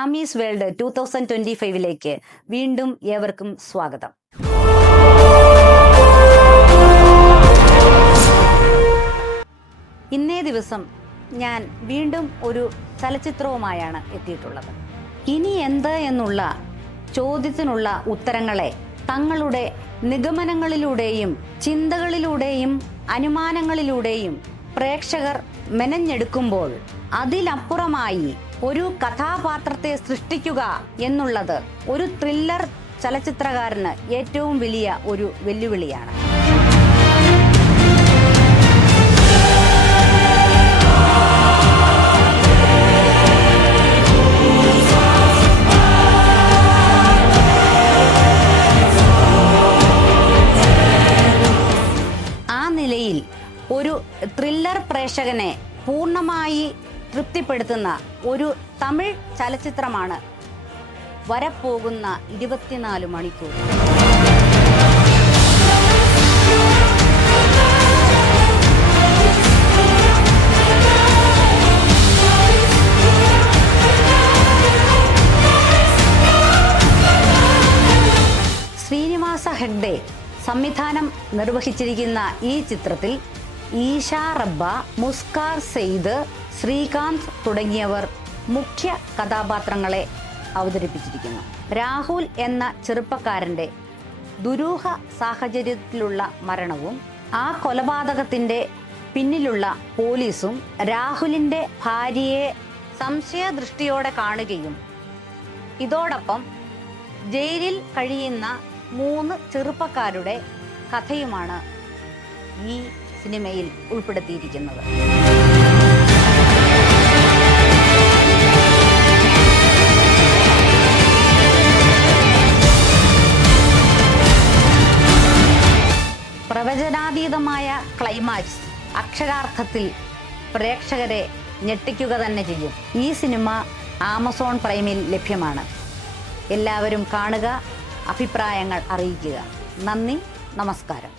Ami's world 2025 വീണ്ടും ഏവർക്കും സ്വാഗതം. ഇന്നേ ദിവസം ഞാൻ വീണ്ടും ഒരു ചലച്ചിത്രവുമായാണ് എത്തിയിട്ടുള്ളത്. ഇനി എന്ത് എന്നുള്ള ചോദ്യത്തിനുള്ള ഉത്തരങ്ങളെ തങ്ങളുടെ നിഗമനങ്ങളിലൂടെയും ചിന്തകളിലൂടെയും അനുമാനങ്ങളിലൂടെയും പ്രേക്ഷകർ മെനഞ്ഞെടുക്കുമ്പോൾ അതിലപ്പുറമായി ഒരു കഥാപാത്രത്തെ സൃഷ്ടിക്കുക എന്നുള്ളത് ഒരു ത്രില്ലർ ചലച്ചിത്രകാരന് ഏറ്റവും വലിയ ഒരു വെല്ലുവിളിയാണ്. ആ നിലയിൽ ഒരു ത്രില്ലർ പ്രേക്ഷകനെ പൂർണ്ണമായി തൃപ്തിപ്പെടുത്തുന്ന ഒരു തമിഴ് ചലച്ചിത്രമാണ് വരപ്പോകുന്ന 24 മണിക്കൂർ. ശ്രീനിവാസ ഹെഗ്ഡെ സംവിധാനം നിർവഹിച്ചിരിക്കുന്ന ഈ ചിത്രത്തിൽ ഈഷ റബ്ബ, മുസ്കാർ സെയ്ദ്, ശ്രീകാന്ത് തുടങ്ങിയവർ മുഖ്യ കഥാപാത്രങ്ങളെ അവതരിപ്പിച്ചിരിക്കുന്നു. രാഹുൽ എന്ന ചെറുപ്പക്കാരൻ്റെ ദുരൂഹ സാഹചര്യത്തിലുള്ള മരണവും ആ കൊലപാതകത്തിൻ്റെ പിന്നിലുള്ള പോലീസും രാഹുലിൻ്റെ ഭാര്യയെ സംശയദൃഷ്ടിയോടെ കാണുകയും ഇതോടൊപ്പം ജയിലിൽ കഴിയുന്ന 3 ചെറുപ്പക്കാരുടെ കഥയുമാണ് ഈ സിനിമയിൽ ഉൾപ്പെടുത്തിയിരിക്കുന്നത്. പ്രവചനാതീതമായ ക്ലൈമാക്സ് അക്ഷരാർത്ഥത്തിൽ പ്രേക്ഷകരെ ഞെട്ടിക്കുക തന്നെ ചെയ്യും. ഈ സിനിമ ആമസോൺ പ്രൈമിൽ ലഭ്യമാണ്. എല്ലാവരും കാണുക, അഭിപ്രായങ്ങൾ അറിയിക്കുക. നന്ദി, നമസ്കാരം.